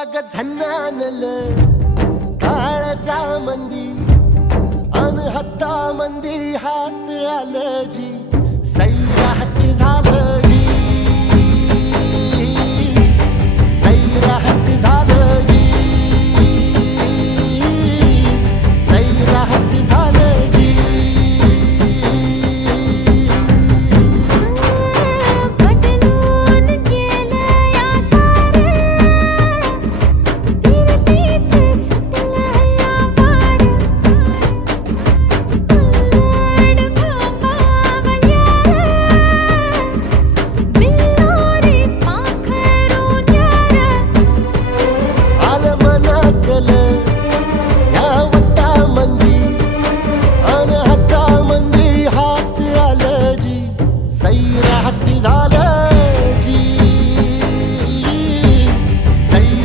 अग झन्नानल काळजा मंदी अन हत्ता मंदी हात आलं जी सैराट झालं जी सैराट